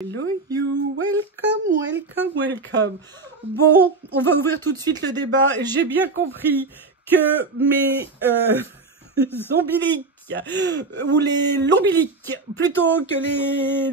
Hello you, welcome, welcome, welcome. Bon, on va ouvrir tout de suite le débat. J'ai bien compris que mes ombiliques, ou les lombiliques, plutôt que les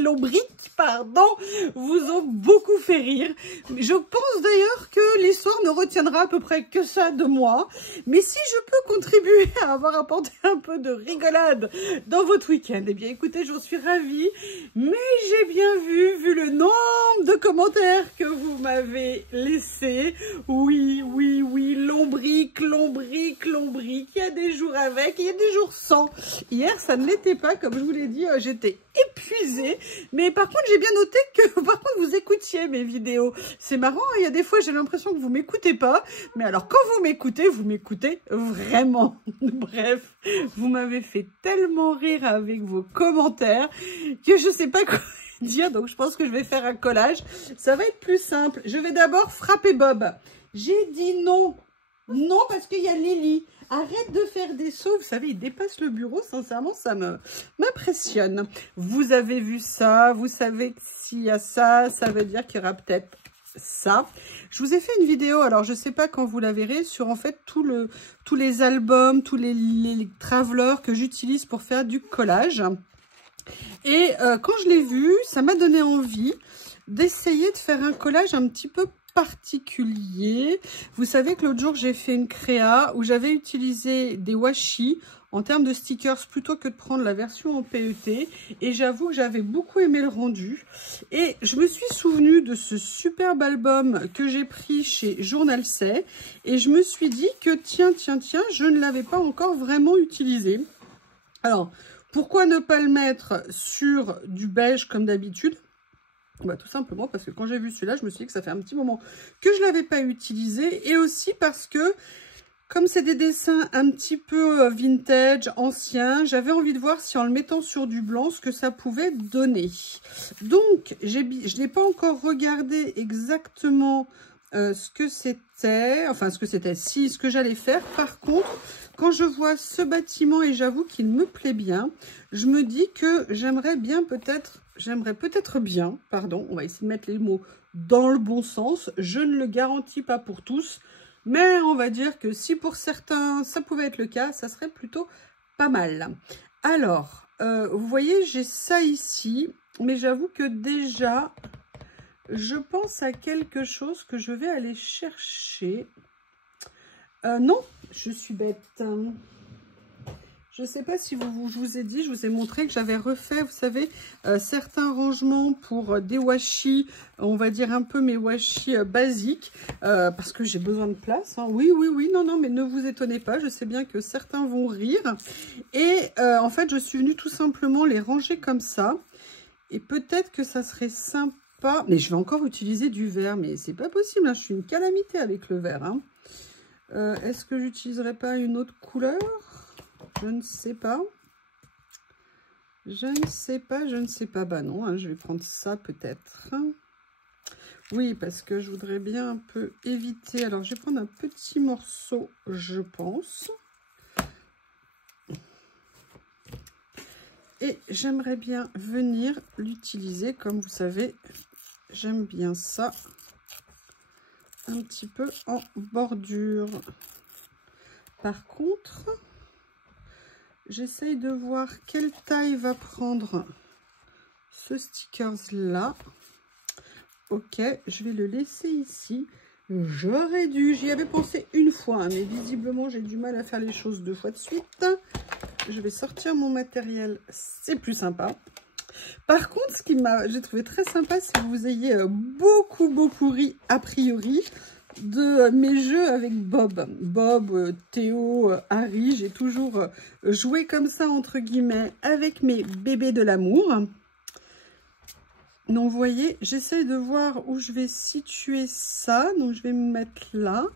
lombriques, pardon, vous ont beaucoup fait rire. Je pense d'ailleurs que l'histoire ne retiendra à peu près que ça de moi. Mais si je peux contribuer à avoir apporté un peu de rigolade dans votre week-end, eh bien écoutez, j'en suis ravie. Mais j'ai bien vu le nombre de commentaires que vous m'avez laissés. Oui, oui, oui, lombrique, lombrique, lombrique. Il y a des jours avec, il y a des jours sans. Hier, ça ne l'était pas, comme je vous l'ai dit, j'étais épuisée. Mais par contre, j'ai bien noté que par contre, vous écoutiez mes vidéos. C'est marrant, il y a des fois, j'ai l'impression que vous m'écoutez pas. Mais alors, quand vous m'écoutez vraiment. Bref, vous m'avez fait tellement rire avec vos commentaires que je sais pas quoi dire. Donc, je pense que je vais faire un collage. Ça va être plus simple. Je vais d'abord frapper Bob. J'ai dit non. Non, parce qu'il y a Lily. Arrête de faire des sauts. Vous savez, il dépasse le bureau. Sincèrement, ça m'impressionne. Vous avez vu ça. Vous savez que s'il y a ça, ça veut dire qu'il y aura peut-être ça. Je vous ai fait une vidéo, alors je sais pas quand vous la verrez, sur en fait tous les albums, tous les travelers que j'utilise pour faire du collage. Et quand je l'ai vu, ça m'a donné envie d'essayer de faire un collage un petit peu particulier. Vous savez que l'autre jour, j'ai fait une créa où j'avais utilisé des washi en termes de stickers plutôt que de prendre la version en PET. Et j'avoue que j'avais beaucoup aimé le rendu. Et je me suis souvenue de ce superbe album que j'ai pris chez Journal C. Et je me suis dit que tiens, je ne l'avais pas encore vraiment utilisé. Alors, pourquoi ne pas le mettre sur du beige comme d'habitude ? Bah, tout simplement parce que quand j'ai vu celui-là, je me suis dit que ça fait un petit moment que je ne l'avais pas utilisé. Et aussi parce que, comme c'est des dessins un petit peu vintage, anciens, j'avais envie de voir si en le mettant sur du blanc, ce que ça pouvait donner. Donc, je n'ai pas encore regardé exactement ce que c'était, enfin ce que j'allais faire. Par contre, quand je vois ce bâtiment, et j'avoue qu'il me plaît bien, je me dis que j'aimerais peut-être bien, pardon, on va essayer de mettre les mots dans le bon sens. Je ne le garantis pas pour tous, mais on va dire que si pour certains, ça pouvait être le cas, ça serait plutôt pas mal. Alors, vous voyez, j'ai ça ici, mais j'avoue que déjà, je pense à quelque chose que je vais aller chercher. Non, je suis bête. Je ne sais pas si je vous ai dit, je vous ai montré que j'avais refait, vous savez, certains rangements pour des washi, on va dire un peu mes washi basiques, parce que j'ai besoin de place. Hein. Oui, non, mais ne vous étonnez pas, je sais bien que certains vont rire. Et en fait, je suis venue tout simplement les ranger comme ça. Et peut-être que ça serait sympa, mais je vais encore utiliser du vert, mais c'est pas possible, hein, je suis une calamité avec le vert. Hein. Est-ce que j'utiliserai pas une autre couleur ? Je ne sais pas. Je ne sais pas. Bah non, hein, je vais prendre ça peut-être. Oui, parce que je voudrais bien un peu éviter. Alors, je vais prendre un petit morceau, je pense. Et j'aimerais bien venir l'utiliser. Comme vous savez, j'aime bien ça. Un petit peu en bordure. Par contre, j'essaye de voir quelle taille va prendre ce stickers là. Ok, je vais le laisser ici. J'aurais dû, j'y avais pensé une fois, hein, mais visiblement j'ai du mal à faire les choses deux fois de suite. Je vais sortir mon matériel, c'est plus sympa. Par contre, ce qui j'ai trouvé très sympa, c'est que vous ayez beaucoup ri a priori de mes jeux avec Bob. Bob, Théo, Harry, j'ai toujours joué comme ça, entre guillemets, avec mes bébés de l'amour. Donc, vous voyez, j'essaye de voir où je vais situer ça. Donc, je vais me mettre là.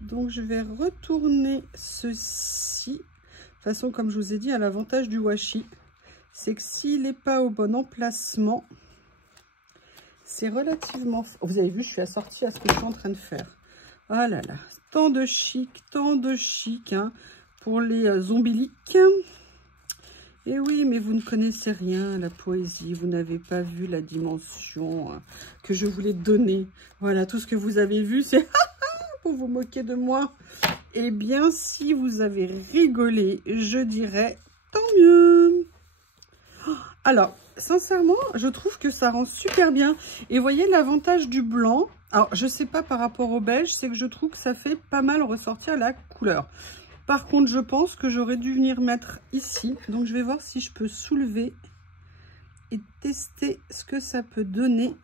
Donc, je vais retourner ceci. De toute façon, comme je vous ai dit, à l'avantage du washi, c'est que s'il n'est pas au bon emplacement, c'est relativement... Vous avez vu, je suis assortie à ce que je suis en train de faire. Oh là là, tant de chic hein, pour les ombiliques. Et oui, mais vous ne connaissez rien à la poésie. Vous n'avez pas vu la dimension que je voulais donner. Voilà, tout ce que vous avez vu, c'est pour vous moquer de moi. Eh bien, si vous avez rigolé, je dirais tant mieux. Alors, sincèrement, je trouve que ça rend super bien. Et vous voyez, l'avantage du blanc, alors je sais pas par rapport au beige, c'est que je trouve que ça fait pas mal ressortir la couleur. Par contre, je pense que j'aurais dû venir mettre ici. Donc, je vais voir si je peux soulever et tester ce que ça peut donner.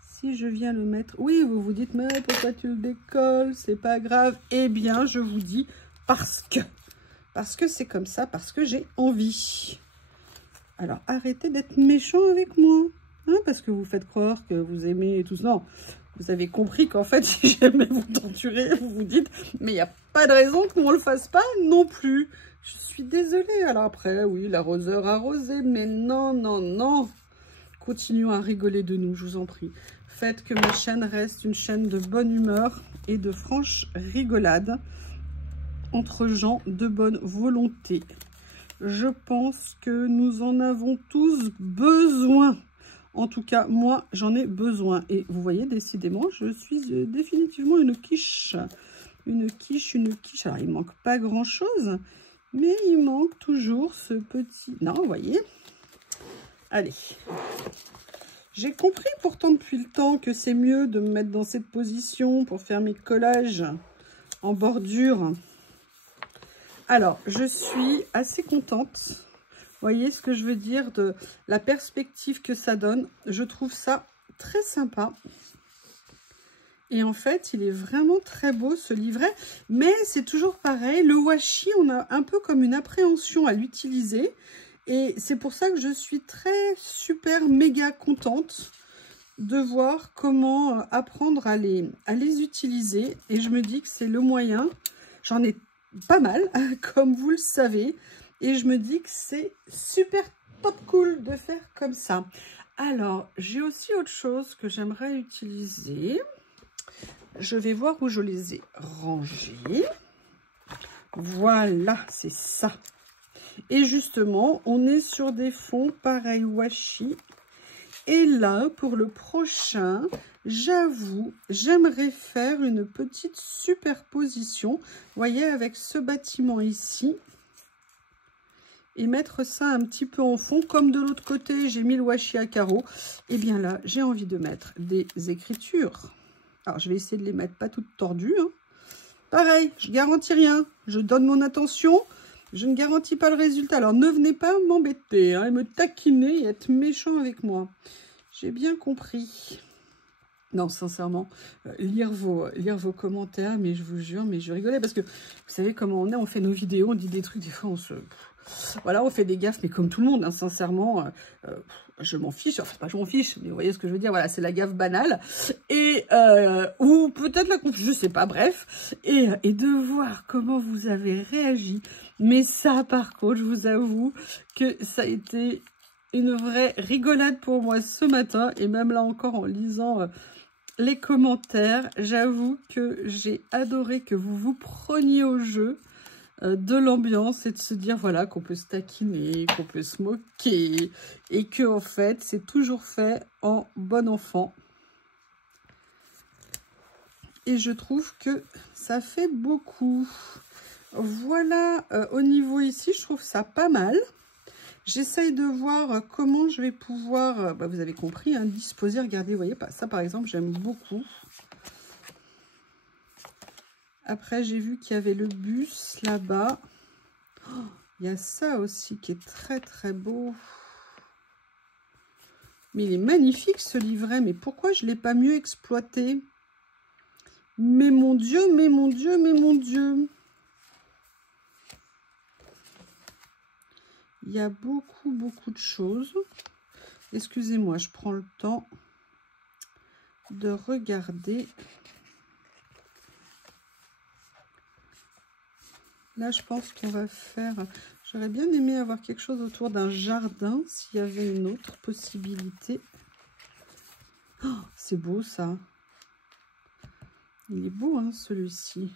Si je viens le mettre... Oui, vous vous dites, mais pourquoi tu le décolles? C'est pas grave. Eh bien, je vous dis parce que c'est comme ça, parce que j'ai envie. Alors, arrêtez d'être méchant avec moi. Hein, parce que vous faites croire que vous aimez et tout ça. Non. Vous avez compris qu'en fait, si j'aimais vous torturer, vous vous dites, mais il n'y a pas de raison qu'on ne le fasse pas non plus. Je suis désolée. Alors après, oui, l'arroseur arrosé, mais non, non, non. Continuons à rigoler de nous, je vous en prie. Faites que ma chaîne reste une chaîne de bonne humeur et de franche rigolade entre gens de bonne volonté. Je pense que nous en avons tous besoin. En tout cas, moi, j'en ai besoin. Et vous voyez, décidément, je suis définitivement une quiche. Une quiche, une quiche. Alors, il ne manque pas grand-chose, mais il manque toujours ce petit... Non, vous voyez. Allez. J'ai compris pourtant depuis le temps que c'est mieux de me mettre dans cette position pour faire mes collages en bordure. Alors, je suis assez contente. Vous voyez ce que je veux dire de la perspective que ça donne. Je trouve ça très sympa. Et en fait, il est vraiment très beau ce livret. Mais c'est toujours pareil. Le washi, on a un peu comme une appréhension à l'utiliser. Et c'est pour ça que je suis super méga contente de voir comment apprendre à les utiliser. Et je me dis que c'est le moyen. J'en ai pas mal, comme vous le savez. Et je me dis que c'est super top cool de faire comme ça. Alors, j'ai aussi autre chose que j'aimerais utiliser. Je vais voir où je les ai rangés. Voilà, c'est ça. Et justement, on est sur des fonds pareil washi. Et là, pour le prochain, j'avoue, j'aimerais faire une petite superposition. Vous voyez, avec ce bâtiment ici. Et mettre ça un petit peu en fond. Comme de l'autre côté, j'ai mis le washi à carreaux. Et bien là, j'ai envie de mettre des écritures. Alors, je vais essayer de les mettre pas toutes tordues. Hein. Pareil, je garantis rien. Je donne mon attention. Je ne garantis pas le résultat. Alors, ne venez pas m'embêter hein, et me taquiner et être méchant avec moi. J'ai bien compris. Non, sincèrement, lire vos commentaires, mais je vous jure, mais je rigolais parce que vous savez comment on est, on fait nos vidéos, on dit des trucs, des fois on se... Voilà, on fait des gaffes, mais comme tout le monde, hein, sincèrement, je m'en fiche, enfin pas je m'en fiche, mais vous voyez ce que je veux dire, voilà, c'est la gaffe banale, et ou peut-être la confusion, je sais pas, bref, et de voir comment vous avez réagi, mais ça par contre, je vous avoue que ça a été une vraie rigolade pour moi ce matin, et même là encore en lisant... les commentaires, j'avoue que j'ai adoré que vous vous preniez au jeu de l'ambiance et de se dire voilà qu'on peut se taquiner, qu'on peut se moquer et que en fait c'est toujours fait en bon enfant. Et je trouve que ça fait beaucoup. Voilà, au niveau ici, je trouve ça pas mal. J'essaye de voir comment je vais pouvoir, vous avez compris, hein, disposer. Regardez, vous voyez, ça par exemple, j'aime beaucoup. Après, j'ai vu qu'il y avait le bus là-bas. Oh, il y a ça aussi qui est très très beau. Mais il est magnifique ce livret. Mais pourquoi je ne l'ai pas mieux exploité? Mais mon Dieu, mais mon Dieu, mais mon Dieu. Il y a beaucoup, beaucoup de choses. Excusez-moi, je prends le temps de regarder. Là, je pense qu'on va faire... J'aurais bien aimé avoir quelque chose autour d'un jardin, s'il y avait une autre possibilité. Oh, c'est beau, ça. Il est beau, hein, celui-ci.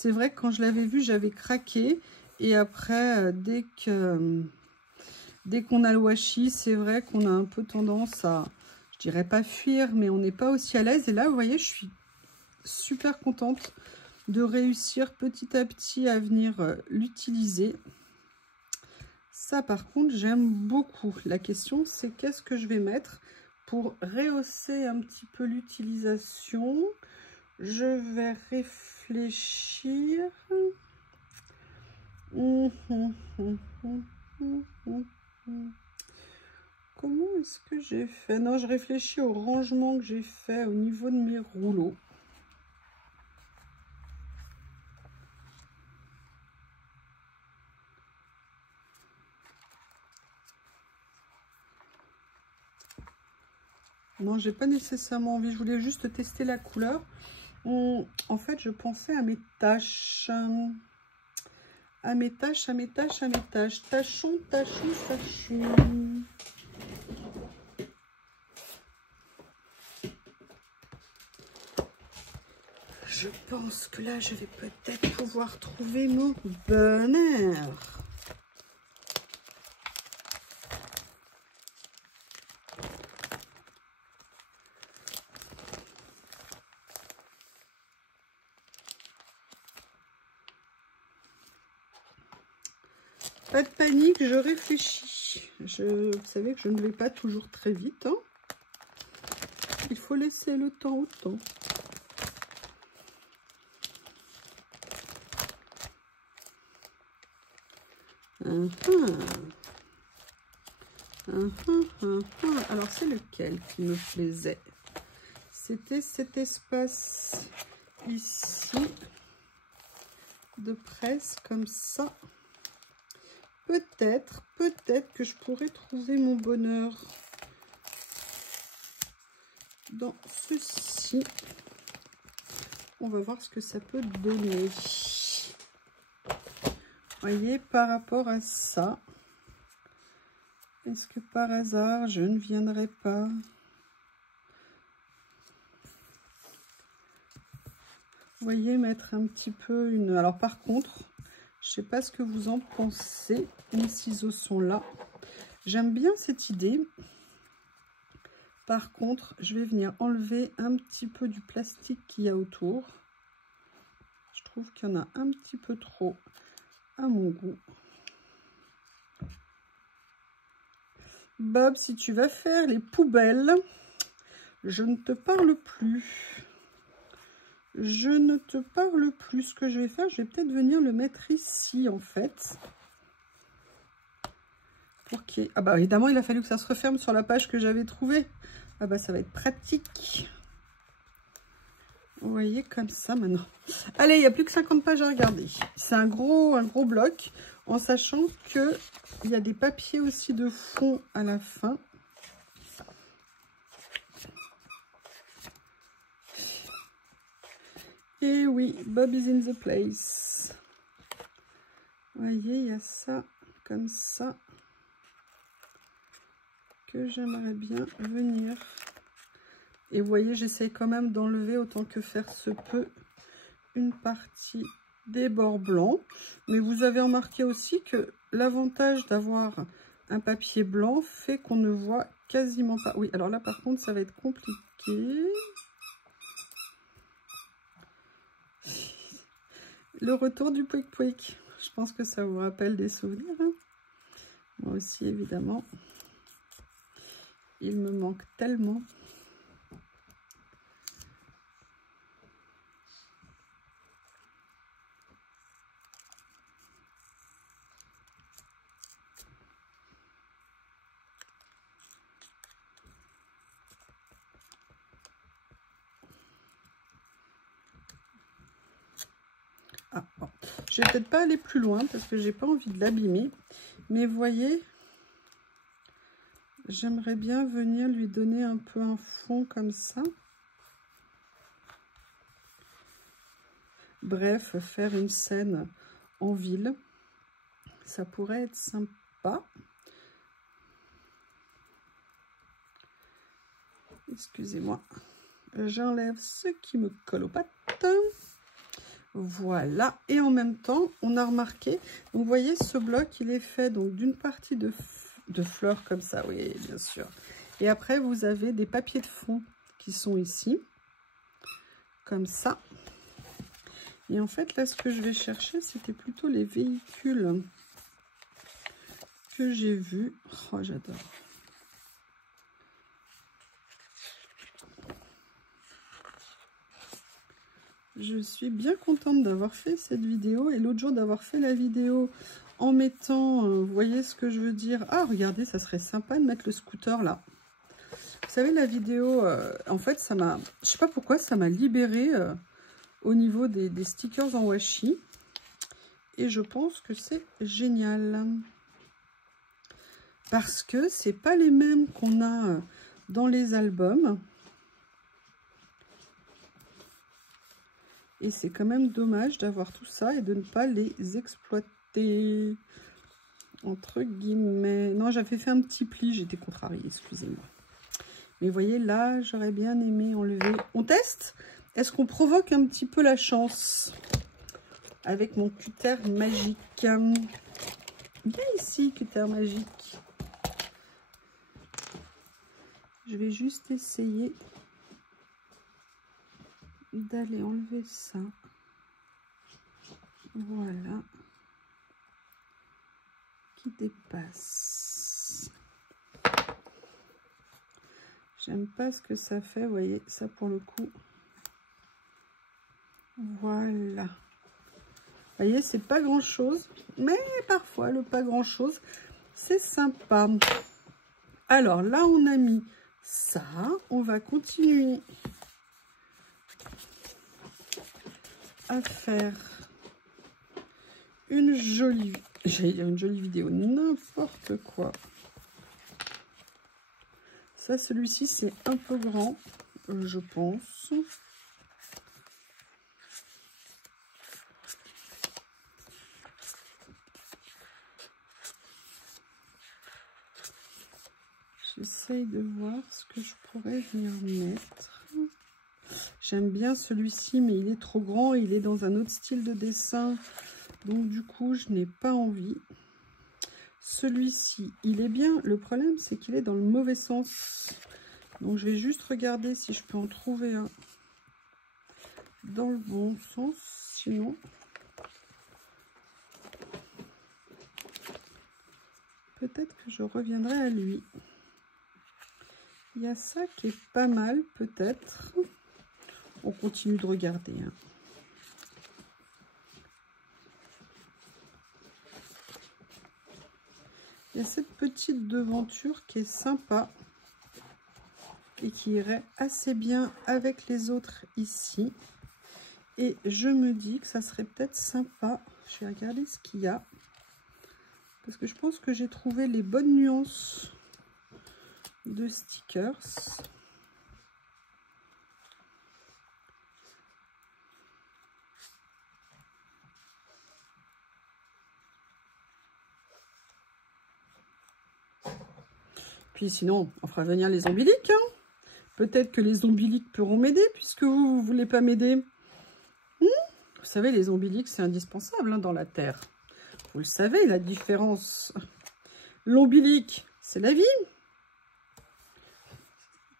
C'est vrai que quand je l'avais vu, j'avais craqué. Et après, dès qu'on a le washi, c'est vrai qu'on a un peu tendance à, je dirais pas fuir, mais on n'est pas aussi à l'aise. Et là, vous voyez, je suis super contente de réussir petit à petit à venir l'utiliser. Ça, par contre, j'aime beaucoup. La question, c'est qu'est-ce que je vais mettre pour rehausser un petit peu l'utilisation. Je vais réfléchir. Comment est-ce que j'ai fait? Non, je réfléchis au rangement que j'ai fait au niveau de mes rouleaux. Non, j'ai pas nécessairement envie. Je voulais juste tester la couleur. En fait, je pensais à mes tâches. À mes tâches. Tâchons. Je pense que là, je vais peut-être pouvoir trouver mon bonheur. Pas de panique, je réfléchis. Vous savez que je ne vais pas toujours très vite. Hein. Il faut laisser le temps au temps. Alors, c'est lequel qui me plaisait? C'était cet espace ici de presse comme ça. Peut-être que je pourrais trouver mon bonheur dans ceci. On va voir ce que ça peut donner. Voyez, par rapport à ça, est-ce que par hasard, je ne viendrai pas voyez, mettre un petit peu une... Alors par contre, je sais pas ce que vous en pensez. Les ciseaux sont là. J'aime bien cette idée. Par contre, je vais venir enlever un petit peu du plastique qu'il y a autour. Je trouve qu'il y en a un petit peu trop à mon goût. Bob, si tu vas faire les poubelles, je ne te parle plus. Je ne te parle plus. Ce que je vais faire, je vais peut-être venir le mettre ici, en fait. Pour qu'il y ait... Ah bah évidemment, il a fallu que ça se referme sur la page que j'avais trouvée. Ah bah ça va être pratique. Vous voyez, comme ça maintenant. Allez, il n'y a plus que 50 pages à regarder. C'est un gros bloc, en sachant qu'il y a des papiers aussi de fond à la fin. Et oui, Bob is in the place. Vous voyez, il y a ça, comme ça, que j'aimerais bien venir. Et vous voyez, j'essaye quand même d'enlever autant que faire se peut une partie des bords blancs. Mais vous avez remarqué aussi que l'avantage d'avoir un papier blanc fait qu'on ne voit quasiment pas. Oui, alors là par contre, ça va être compliqué. Le retour du pouic pouic. Je pense que ça vous rappelle des souvenirs. Hein. Moi aussi, évidemment. Il me manque tellement. Ah, bon. Je vais peut-être pas aller plus loin parce que j'ai pas envie de l'abîmer. Mais vous voyez, j'aimerais bien venir lui donner un peu un fond comme ça. Bref, faire une scène en ville, ça pourrait être sympa. Excusez-moi, j'enlève ce qui me colle aux pattes. Voilà, et en même temps, on a remarqué, donc vous voyez, ce bloc, il est fait donc d'une partie de fleurs comme ça, oui, bien sûr. Et après, vous avez des papiers de fond qui sont ici, comme ça. Et en fait, là, ce que je vais chercher, c'était plutôt les véhicules que j'ai vus. Oh, j'adore. Je suis bien contente d'avoir fait cette vidéo et l'autre jour d'avoir fait la vidéo en mettant, vous voyez ce que je veux dire. Ah, regardez, ça serait sympa de mettre le scooter là. Vous savez, la vidéo, en fait, ça m'a, je sais pas pourquoi, ça m'a libéré au niveau des stickers en washi. Et je pense que c'est génial. Parce que c'est pas les mêmes qu'on a dans les albums. Et c'est quand même dommage d'avoir tout ça et de ne pas les exploiter, entre guillemets. Non, j'avais fait un petit pli, j'étais contrariée, excusez-moi. Mais vous voyez, là, j'aurais bien aimé enlever. On teste? Est-ce qu'on provoque un petit peu la chance avec mon cutter magique? Viens ici, cutter magique. Je vais juste essayer d'aller enlever ça. Voilà. Qui dépasse. J'aime pas ce que ça fait, vous voyez, ça pour le coup. Voilà. Vous voyez, c'est pas grand chose, mais parfois le pas grand chose, c'est sympa. Alors là, on a mis ça. On va continuer à faire une jolie, j'allais dire une jolie vidéo, n'importe quoi. Ça, celui-ci, c'est un peu grand, je pense. J'essaye de voir ce que je pourrais venir mettre. J'aime bien celui-ci, mais il est trop grand. Il est dans un autre style de dessin. Donc, du coup, je n'ai pas envie. Celui-ci, il est bien. Le problème, c'est qu'il est dans le mauvais sens. Donc, je vais juste regarder si je peux en trouver un dans le bon sens. Sinon, peut-être que je reviendrai à lui. Il y a ça qui est pas mal, peut-être. On continue de regarder. Hein. Il y a cette petite devanture qui est sympa et qui irait assez bien avec les autres ici. Et je me dis que ça serait peut-être sympa. Je vais regarder ce qu'il y a. Parce que je pense que j'ai trouvé les bonnes nuances de stickers. Puis sinon, on fera venir les ombiliques. Hein. Peut-être que les ombiliques pourront m'aider, puisque vous ne voulez pas m'aider. Vous savez, les ombiliques, c'est indispensable hein, dans la Terre. Vous le savez, la différence. L'ombilique, c'est la vie.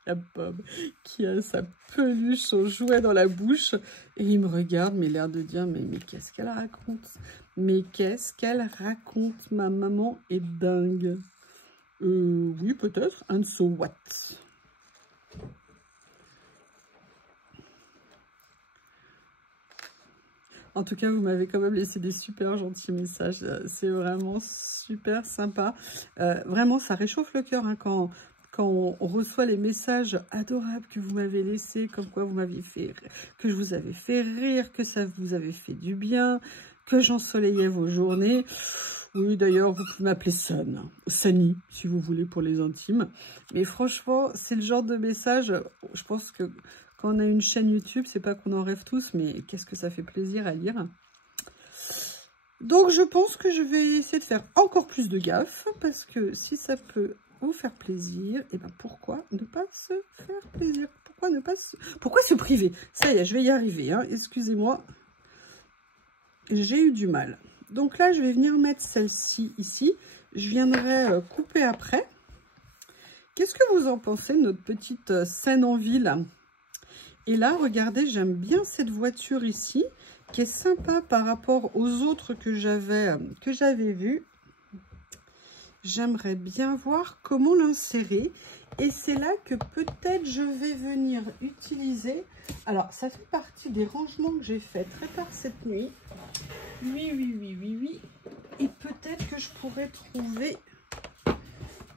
La Bob qui a sa peluche, son jouet dans la bouche. Et il me regarde, mais l'air de dire, mais qu'est-ce qu'elle raconte? Mais qu'est-ce qu'elle raconte? Ma maman est dingue. Oui, peut-être. And so what? En tout cas, vous m'avez quand même laissé des super gentils messages. C'est vraiment super sympa. Vraiment, ça réchauffe le cœur hein, quand on reçoit les messages adorables que vous m'avez laissés, comme quoi vous m'aviez fait, que je vous avais fait rire, que ça vous avait fait du bien, que j'ensoleillais vos journées. Oui, d'ailleurs, vous pouvez m'appeler Sunny, si vous voulez, pour les intimes. Mais franchement, c'est le genre de message, je pense que quand on a une chaîne YouTube, c'est pas qu'on en rêve tous, mais qu'est-ce que ça fait plaisir à lire. Donc, je pense que je vais essayer de faire encore plus de gaffe, parce que si ça peut vous faire plaisir, et ben pourquoi ne pas se faire plaisir? Pourquoi se priver? Ça y est, je vais y arriver, hein, excusez-moi. j'ai eu du mal. Donc là, je vais venir mettre celle-ci ici. Je viendrai couper après. Qu'est-ce que vous en pensez de notre petite scène en ville? Et là, regardez, j'aime bien cette voiture ici, qui est sympa par rapport aux autres que j'avais vues. J'aimerais bien voir comment l'insérer. Et c'est là que peut-être je vais venir utiliser. Alors, ça fait partie des rangements que j'ai fait très tard cette nuit. Oui. Et peut-être que je pourrais trouver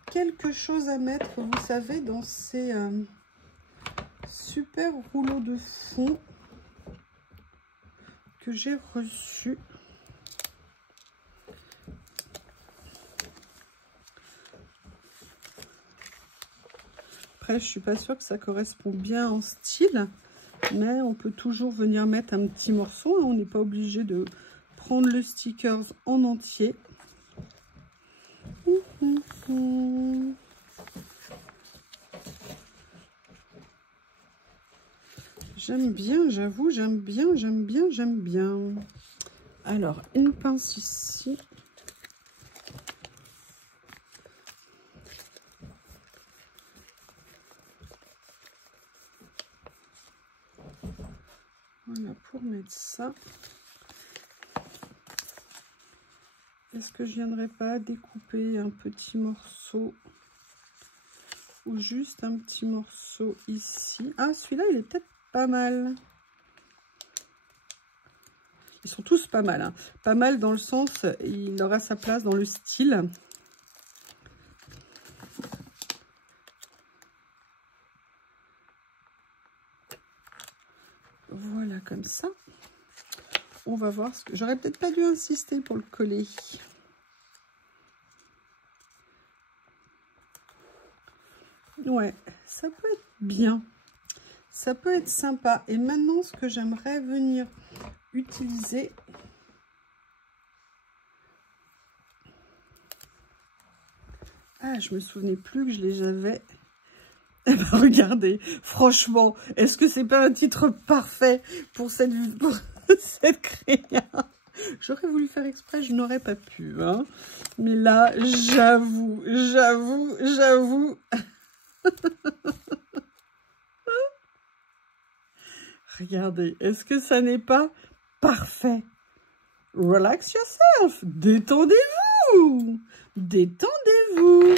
quelque chose à mettre, vous savez, dans ces super rouleaux de fond que j'ai reçus. Après, je suis pas sûre que ça correspond bien en style, mais on peut toujours venir mettre un petit morceau. On n'est pas obligé de prendre le stickers en entier. J'aime bien, j'avoue, j'aime bien. Alors, une pince ici. Voilà, pour mettre ça. Est-ce que je viendrai pas découper un petit morceau ou juste un petit morceau ici? Ah, celui-là, il est peut-être pas mal. Ils sont tous pas mal, hein. Pas mal dans le sens, il aura sa place dans le style. Voilà, comme ça. On va voir ce que... J'aurais peut-être pas dû insister pour le coller. Ouais, ça peut être bien. Ça peut être sympa. Et maintenant, ce que j'aimerais venir utiliser... Ah, je me souvenais plus que je les avais. Eh ben, regardez, franchement, est-ce que c'est pas un titre parfait pour cette créa? J'aurais voulu faire exprès, je n'aurais pas pu, hein. Mais là, j'avoue. Regardez, est-ce que ça n'est pas parfait? Relax yourself, détendez-vous, détendez-vous.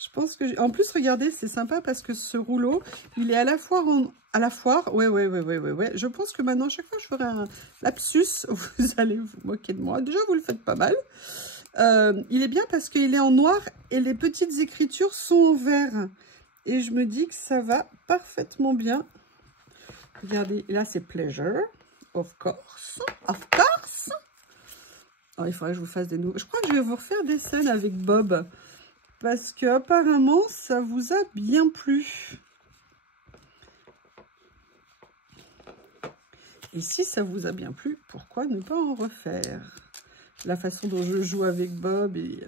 Je pense que... En plus, regardez, c'est sympa parce que ce rouleau, il est à la foire. À la foire. Ouais. Je pense que maintenant, chaque fois que je ferai un lapsus, vous allez vous moquer de moi. Déjà, vous le faites pas mal. Il est bien parce qu'il est en noir et les petites écritures sont en vert. Et je me dis que ça va parfaitement bien. Regardez, là, c'est Pleasure. Of course. Oh, il faudrait que je vous fasse des nouveaux. Je crois que je vais vous refaire des scènes avec Bob. Parce que apparemment ça vous a bien plu. Et si ça vous a bien plu, pourquoi ne pas en refaire? La façon dont je joue avec Bob et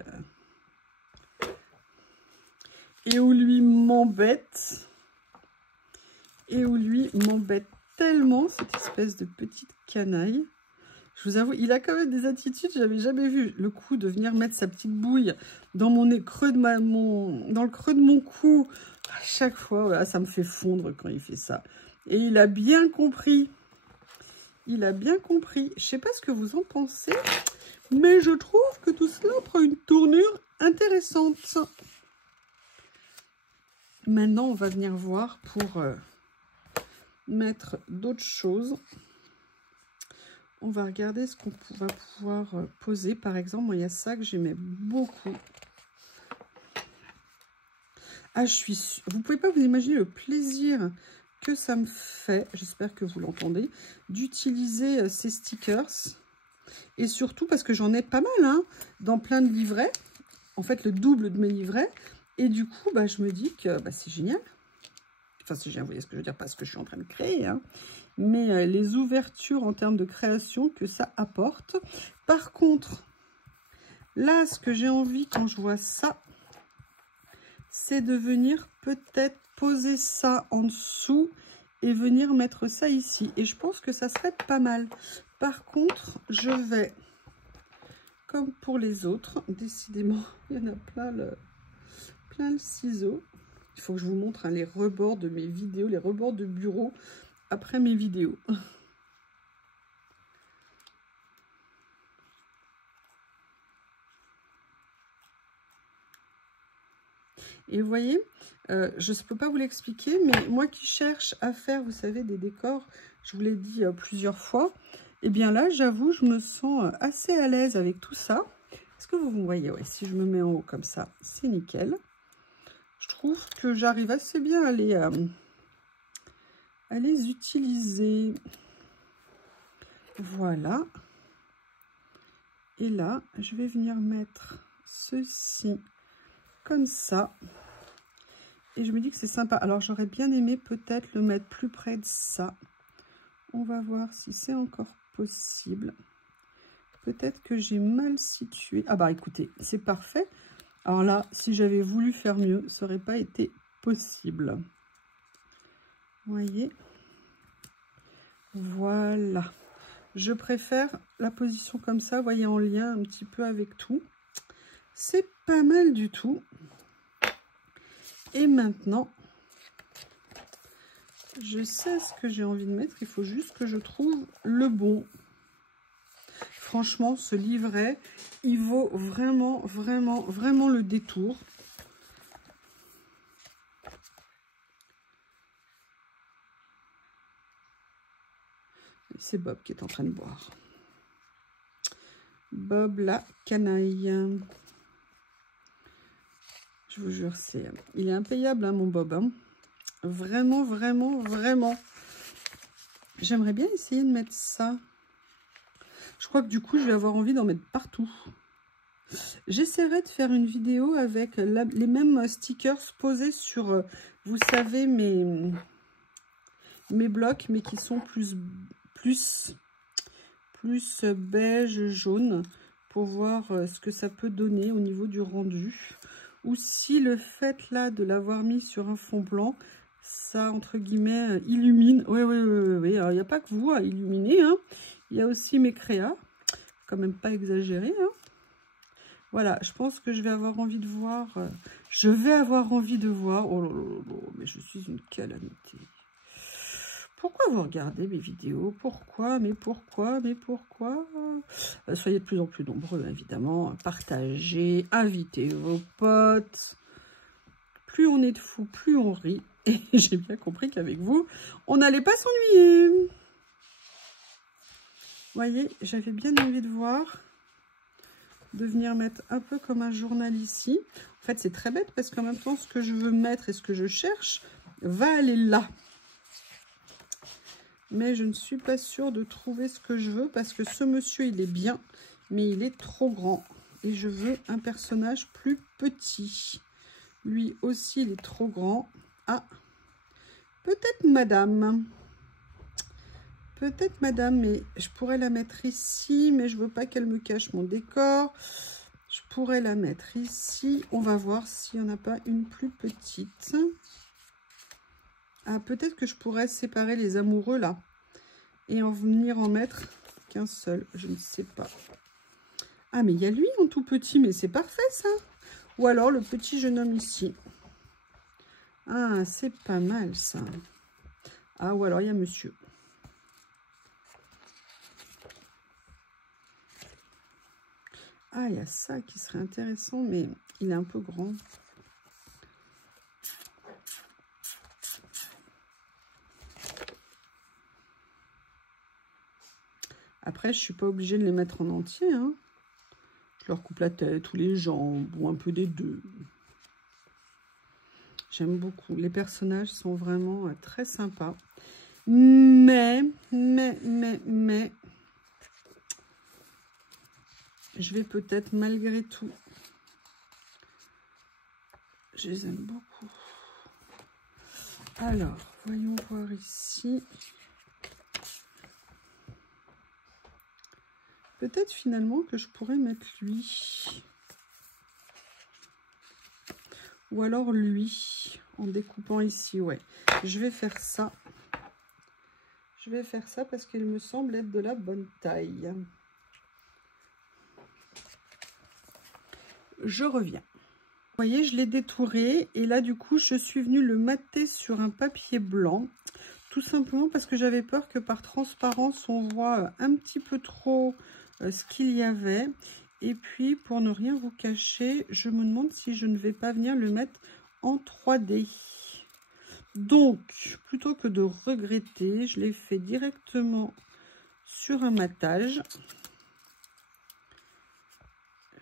où lui m'embête. Et où lui m'embête tellement, cette espèce de petite canaille. Je vous avoue, il a quand même des attitudes, j'avais jamais vu. Le coup de venir mettre sa petite bouille dans mon creux de dans le creux de mon cou. À chaque fois, voilà, ça me fait fondre quand il fait ça. Et il a bien compris. Il a bien compris. Je sais pas ce que vous en pensez, mais je trouve que tout cela prend une tournure intéressante. Maintenant, on va venir voir pour mettre d'autres choses. On va regarder ce qu'on va pouvoir poser. Par exemple, moi, il y a ça que j'aimais beaucoup. Ah, vous pouvez pas vous imaginer le plaisir que ça me fait, j'espère que vous l'entendez, d'utiliser ces stickers. Et surtout parce que j'en ai pas mal, hein, dans plein de livrets. En fait, le double de mes livrets. Et du coup, bah, je me dis que bah, c'est génial. Enfin, c'est génial, vous voyez ce que je veux dire, pas ce que je suis en train de créer, hein. Mais les ouvertures en termes de création que ça apporte. Par contre, là, ce que j'ai envie quand je vois ça, c'est de venir peut-être poser ça en dessous et venir mettre ça ici. Et je pense que ça serait pas mal. Par contre, je vais, comme pour les autres, décidément, il y en a plein le ciseau. Il faut que je vous montre hein, les rebords de mes vidéos, les rebords de bureau après mes vidéos. Et vous voyez, je ne peux pas vous l'expliquer, mais moi qui cherche à faire, vous savez, des décors, je vous l'ai dit plusieurs fois, et bien là, j'avoue, je me sens assez à l'aise avec tout ça. Est-ce que vous voyez, ouais, si je me mets en haut comme ça, c'est nickel. Je trouve que j'arrive assez bien à les utiliser. Voilà. Et là, je vais venir mettre ceci comme ça. Et je me dis que c'est sympa. Alors, j'aurais bien aimé peut-être le mettre plus près de ça. On va voir si c'est encore possible. Peut-être que j'ai mal situé. Ah bah écoutez, c'est parfait. Alors là, si j'avais voulu faire mieux, ça n'aurait pas été possible. Vous voyez? Voilà. Je préfère la position comme ça, vous voyez, en lien un petit peu avec tout. C'est pas mal du tout. Et maintenant, je sais ce que j'ai envie de mettre. Il faut juste que je trouve le bon. Franchement, ce livret, il vaut vraiment, vraiment, vraiment le détour. C'est Bob qui est en train de boire. Bob la canaille. Je vous jure, il est impayable, hein, mon Bob. Hein. Vraiment, vraiment, vraiment. J'aimerais bien essayer de mettre ça. Je crois que du coup, je vais avoir envie d'en mettre partout. J'essaierai de faire une vidéo avec les mêmes stickers posés sur, vous savez, mes blocs, mais qui sont plus beige, jaune, pour voir ce que ça peut donner au niveau du rendu. Ou si le fait là de l'avoir mis sur un fond blanc, ça entre guillemets illumine. Oui. Alors il n'y a pas que vous à illuminer, hein. Il y a aussi mes créas, quand même pas exagéré, hein. Voilà, je pense que je vais avoir envie de voir. Oh là là, mais je suis une calamité. Pourquoi vous regardez mes vidéos? Pourquoi? Mais pourquoi? Soyez de plus en plus nombreux, évidemment. Partagez, invitez vos potes. Plus on est de fous, plus on rit. Et j'ai bien compris qu'avec vous, on n'allait pas s'ennuyer. Vous voyez, j'avais bien envie de voir, de venir mettre un peu comme un journal ici. En fait, c'est très bête parce qu'en même temps, ce que je veux mettre et ce que je cherche va aller là. Mais je ne suis pas sûre de trouver ce que je veux parce que ce monsieur, il est bien, mais il est trop grand. Et je veux un personnage plus petit. Lui aussi, il est trop grand. Ah, peut-être madame. Peut-être madame, mais je pourrais la mettre ici, mais je veux pas qu'elle me cache mon décor. Je pourrais la mettre ici. On va voir s'il n'y en a pas une plus petite. Ah, peut-être que je pourrais séparer les amoureux là et en venir en mettre qu'un seul. Je ne sais pas. Ah, mais il y a lui en tout petit, mais c'est parfait ça. Ou alors le petit jeune homme ici. Ah, c'est pas mal ça. Ah, ou alors il y a monsieur. Ah, il y a ça qui serait intéressant, mais il est un peu grand. Après, je ne suis pas obligée de les mettre en entier. Hein. Je leur coupe la tête ou les jambes ou un peu des deux. J'aime beaucoup. Les personnages sont vraiment très sympas. Mais, je vais peut-être malgré tout. Je les aime beaucoup. Alors, voyons voir ici. Peut-être finalement que je pourrais mettre lui. Ou alors lui, en découpant ici, ouais. Je vais faire ça. Je vais faire ça parce qu'il me semble être de la bonne taille. Je reviens. Vous voyez, je l'ai détouré et là du coup je suis venue le mater sur un papier blanc, tout simplement parce que j'avais peur que par transparence on voit un petit peu trop ce qu'il y avait. Et puis pour ne rien vous cacher, je me demande si je ne vais pas venir le mettre en 3D. Donc plutôt que de regretter, je l'ai fait directement sur un matage.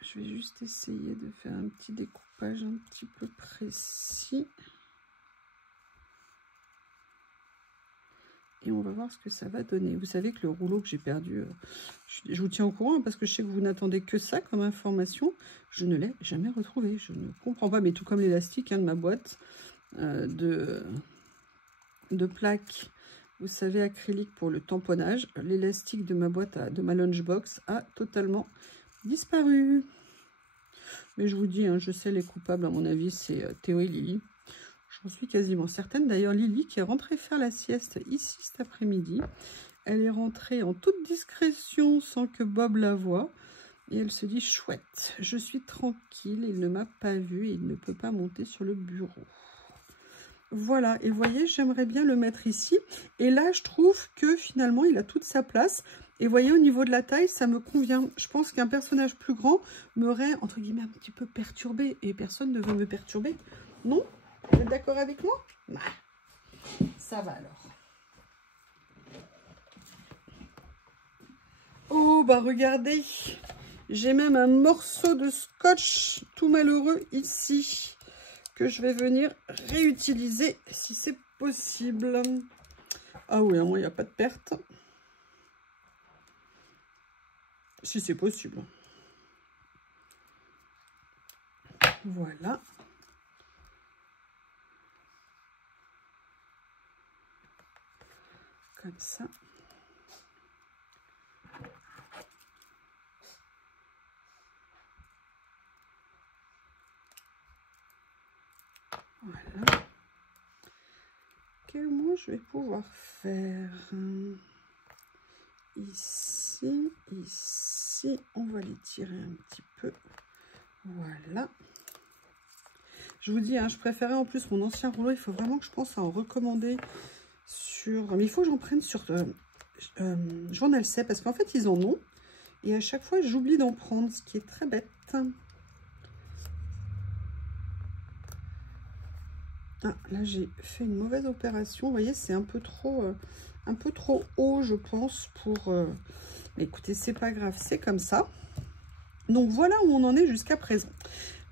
Je vais juste essayer de faire un petit découpage un petit peu précis. Et on va voir ce que ça va donner. Vous savez que le rouleau que j'ai perdu, je vous tiens au courant, hein, parce que je sais que vous n'attendez que ça comme information. Je ne l'ai jamais retrouvé. Je ne comprends pas, mais tout comme l'élastique de ma boîte de plaques, vous savez, acrylique pour le tamponnage. L'élastique de ma boîte, de ma lunchbox, a totalement disparu. Mais je vous dis, hein, je sais les coupables, à mon avis, c'est Théo et Lily. J'en suis quasiment certaine. D'ailleurs, Lily, qui est rentrée faire la sieste ici cet après-midi, elle est rentrée en toute discrétion sans que Bob la voie. Et elle se dit, chouette, je suis tranquille, il ne m'a pas vue et il ne peut pas monter sur le bureau. Voilà, et vous voyez, j'aimerais bien le mettre ici. Et là, je trouve que finalement, il a toute sa place. Et vous voyez, au niveau de la taille, ça me convient. Je pense qu'un personnage plus grand m'aurait, entre guillemets, un petit peu perturbé. Et personne ne veut me perturber. Non? Vous êtes d'accord avec moi? Bah, ça va alors. Oh, bah regardez. J'ai même un morceau de scotch tout malheureux ici, que je vais venir réutiliser si c'est possible. Ah oui, moi, il n'y a pas de perte. Si c'est possible. Voilà. Comme ça. Voilà. Quel mot je vais pouvoir faire? Ici, ici, on va les tirer un petit peu. Voilà. Je vous dis, hein, je préférais en plus mon ancien rouleau. Il faut vraiment que je pense à en recommander sur... Mais il faut que j'en prenne sur Journal C, parce qu'en fait, ils en ont. Et à chaque fois, j'oublie d'en prendre, ce qui est très bête. Ah, là, j'ai fait une mauvaise opération. Vous voyez, c'est un peu trop haut, je pense, pour... Mais écoutez, c'est pas grave, c'est comme ça. Donc, voilà où on en est jusqu'à présent.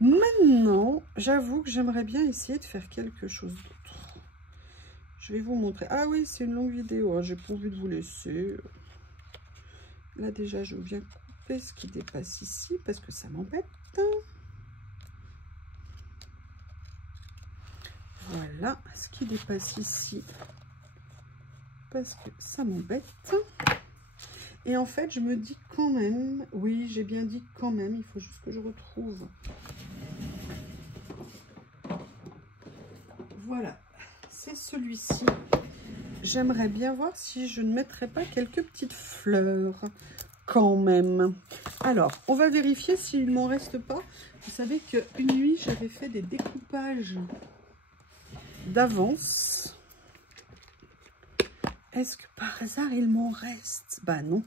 Maintenant, j'avoue que j'aimerais bien essayer de faire quelque chose d'autre. Je vais vous montrer. Ah oui, c'est une longue vidéo, hein. J'ai pas envie de vous laisser. Là, déjà, je viens couper ce qui dépasse ici, parce que ça m'embête. Voilà, ce qui dépasse ici, parce que ça m'embête. Et en fait, je me dis quand même, oui, j'ai bien dit quand même, il faut juste que je retrouve. Voilà, c'est celui-ci. J'aimerais bien voir si je ne mettrais pas quelques petites fleurs quand même. Alors, on va vérifier s'il ne m'en reste pas. Vous savez qu'une nuit, j'avais fait des découpages d'avance. Est-ce que par hasard il m'en reste? Bah non.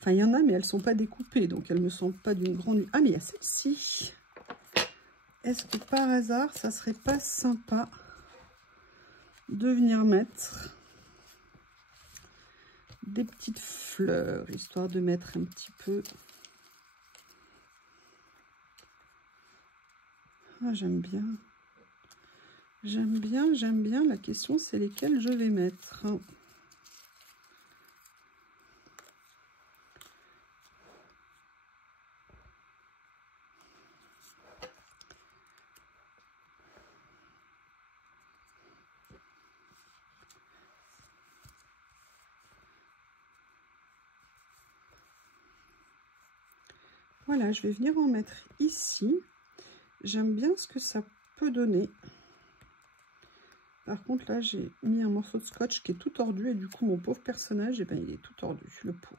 Enfin, il y en a, mais elles ne sont pas découpées, donc elles ne me semblent pas d'une grande... Ah, mais il y a celle-ci. Est-ce que par hasard, ça serait pas sympa de venir mettre des petites fleurs, histoire de mettre un petit peu... Ah, j'aime bien. J'aime bien, j'aime bien. La question, c'est lesquelles je vais mettre. Voilà, je vais venir en mettre ici. J'aime bien ce que ça peut donner. Par contre, là, j'ai mis un morceau de scotch qui est tout tordu. Et du coup, mon pauvre personnage, eh ben, il est tout tordu, le pauvre.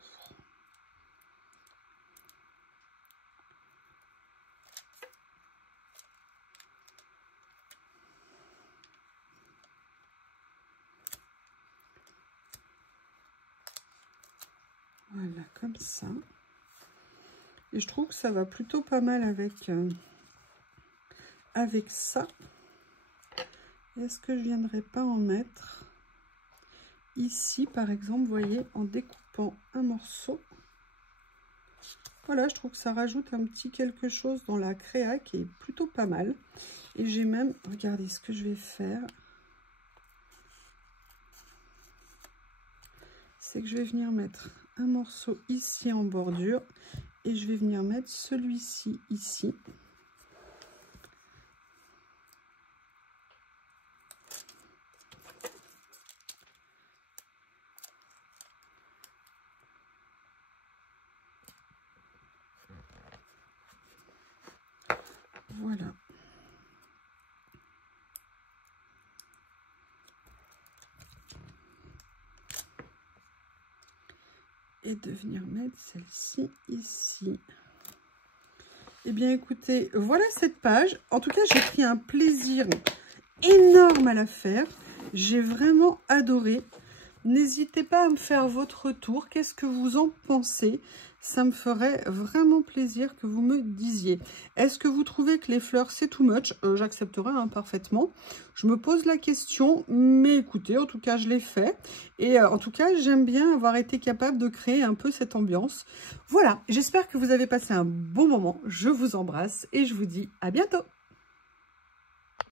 Voilà, comme ça. Et je trouve que ça va plutôt pas mal avec, avec ça. Est-ce que je viendrai pas en mettre ici, par exemple, vous voyez, en découpant un morceau. Voilà, je trouve que ça rajoute un petit quelque chose dans la créa qui est plutôt pas mal. Et j'ai même, regardez ce que je vais faire. C'est que je vais venir mettre un morceau ici en bordure et je vais venir mettre celui-ci ici. Voilà. Et de venir mettre celle-ci ici. Eh bien, écoutez, voilà cette page. En tout cas, j'ai pris un plaisir énorme à la faire. J'ai vraiment adoré. N'hésitez pas à me faire votre retour. Qu'est-ce que vous en pensez? Ça me ferait vraiment plaisir que vous me disiez. Est-ce que vous trouvez que les fleurs, c'est too much? J'accepterai parfaitement. Je me pose la question, mais écoutez, en tout cas, je l'ai fait. Et en tout cas, j'aime bien avoir été capable de créer un peu cette ambiance. Voilà, j'espère que vous avez passé un bon moment. Je vous embrasse et je vous dis à bientôt.